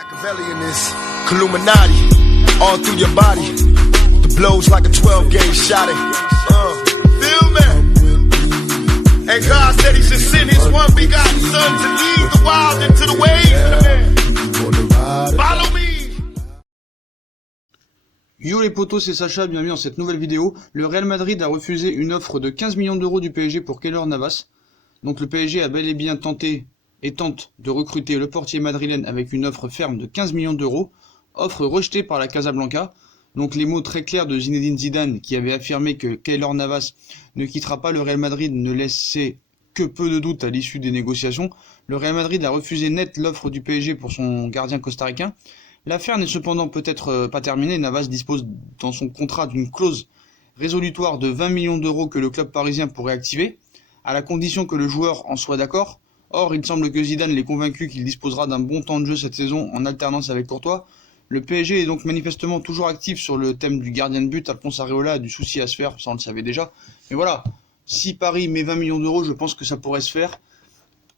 Machiavelli in this Illuminati, all through your body. The blows like a 12-gauge shot. Feel me? And God said He should send His one begotten Son to lead the wild into the ways. Follow me. Yo les potos, c'est Sacha, bienvenue dans cette nouvelle vidéo. Le Real Madrid a refusé une offre de 15 millions d'euros du PSG pour Keylor Navas. Donc le PSG a bel et bien tenté et tente de recruter le portier madrilène avec une offre ferme de 15 millions d'euros, offre rejetée par la Casablanca. Donc les mots très clairs de Zinedine Zidane qui avait affirmé que Keylor Navas ne quittera pas le Real Madrid ne laissaient que peu de doute à l'issue des négociations. Le Real Madrid a refusé net l'offre du PSG pour son gardien costaricain. L'affaire n'est cependant peut-être pas terminée. Navas dispose dans son contrat d'une clause résolutoire de 20 millions d'euros que le club parisien pourrait activer, à la condition que le joueur en soit d'accord. Or, il semble que Zidane l'ait convaincu qu'il disposera d'un bon temps de jeu cette saison en alternance avec Courtois. Le PSG est donc manifestement toujours actif sur le thème du gardien de but. Alphonse Areola a du souci à se faire, ça on le savait déjà. Mais voilà, si Paris met 20 millions d'euros, je pense que ça pourrait se faire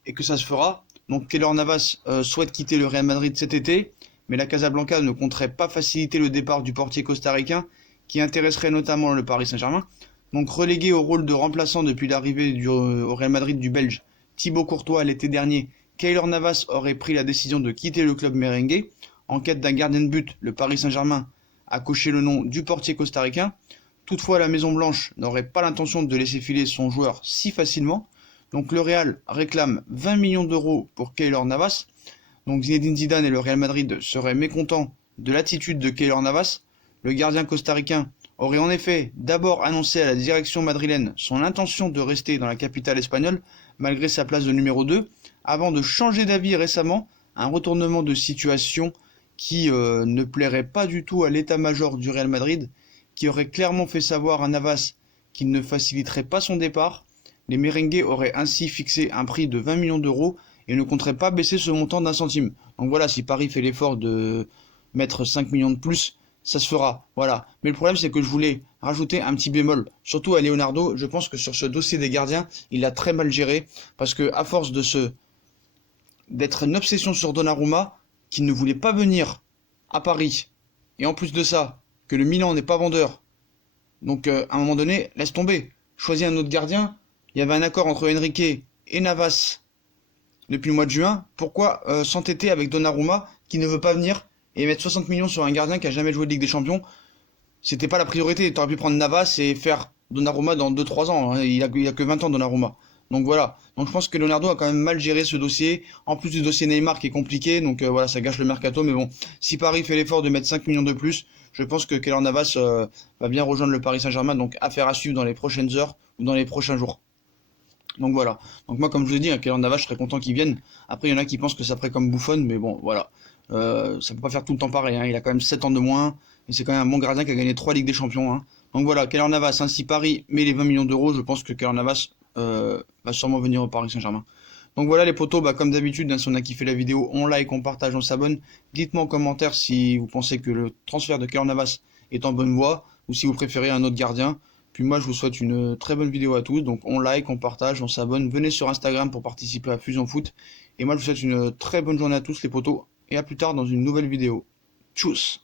et que ça se fera. Donc Keylor Navas souhaite quitter le Real Madrid cet été. Mais la Casablanca ne compterait pas faciliter le départ du portier costaricain qui intéresserait notamment le Paris Saint-Germain. Donc relégué au rôle de remplaçant depuis l'arrivée au Real Madrid du Belge Thibaut Courtois l'été dernier, Keylor Navas aurait pris la décision de quitter le club merengue. En quête d'un gardien de but, le Paris Saint-Germain a coché le nom du portier costaricain. Toutefois, la Maison Blanche n'aurait pas l'intention de laisser filer son joueur si facilement. Donc le Real réclame 20 millions d'euros pour Keylor Navas. Donc Zinedine Zidane et le Real Madrid seraient mécontents de l'attitude de Keylor Navas. Le gardien costaricain aurait en effet d'abord annoncé à la direction madrilène son intention de rester dans la capitale espagnole malgré sa place de numéro 2, avant de changer d'avis récemment, un retournement de situation qui ne plairait pas du tout à l'état-major du Real Madrid, qui aurait clairement fait savoir à Navas qu'il ne faciliterait pas son départ. Les merengues auraient ainsi fixé un prix de 20 millions d'euros et ne compterait pas baisser ce montant d'un centime. Donc voilà, si Paris fait l'effort de mettre 5 millions de plus, ça se fera. Voilà. Mais le problème, c'est que je voulais rajouter un petit bémol. Surtout à Leonardo, je pense que sur ce dossier des gardiens, il a très mal géré. Parce que à force d'être une obsession sur Donnarumma, qui ne voulait pas venir à Paris, et en plus de ça, que le Milan n'est pas vendeur. Donc à un moment donné, laisse tomber. Choisis un autre gardien. Il y avait un accord entre Enrique et Navas depuis le mois de juin. Pourquoi s'entêter avec Donnarumma qui ne veut pas venir et mettre 60 millions sur un gardien qui a jamais joué de Ligue des Champions? C'était pas la priorité. T'aurais pu prendre Navas et faire Donnarumma dans 2-3 ans. Hein. Il a que 20 ans Donnarumma. Donc voilà. Donc je pense que Leonardo a quand même mal géré ce dossier. En plus du dossier Neymar qui est compliqué. Donc voilà, ça gâche le mercato. Mais bon, si Paris fait l'effort de mettre 5 millions de plus, je pense que Keylor Navas va bien rejoindre le Paris Saint-Germain. Donc affaire à suivre dans les prochaines heures ou dans les prochains jours. Donc voilà. Donc moi, comme je vous ai dit, Keylor Navas, je serais content qu'il vienne. Après, il y en a qui pensent que ça ferait comme Buffon, mais bon, voilà. Ça peut pas faire tout le temps pareil. Hein. Il a quand même 7 ans de moins. Et c'est quand même un bon gardien qui a gagné 3 Ligues des Champions. Hein. Donc voilà, Keylor Navas, hein, si Paris met les 20 millions d'euros, je pense que Keylor Navas va sûrement venir au Paris Saint-Germain. Donc voilà les potos, comme d'habitude, hein, si on a kiffé la vidéo, on like, on partage, on s'abonne. Dites-moi en commentaire si vous pensez que le transfert de Keylor Navas est en bonne voie ou si vous préférez un autre gardien. Puis moi, je vous souhaite une très bonne vidéo à tous. Donc on like, on partage, on s'abonne. Venez sur Instagram pour participer à Fusion Foot. Et moi, je vous souhaite une très bonne journée à tous les potos. Et à plus tard dans une nouvelle vidéo. Tchuss!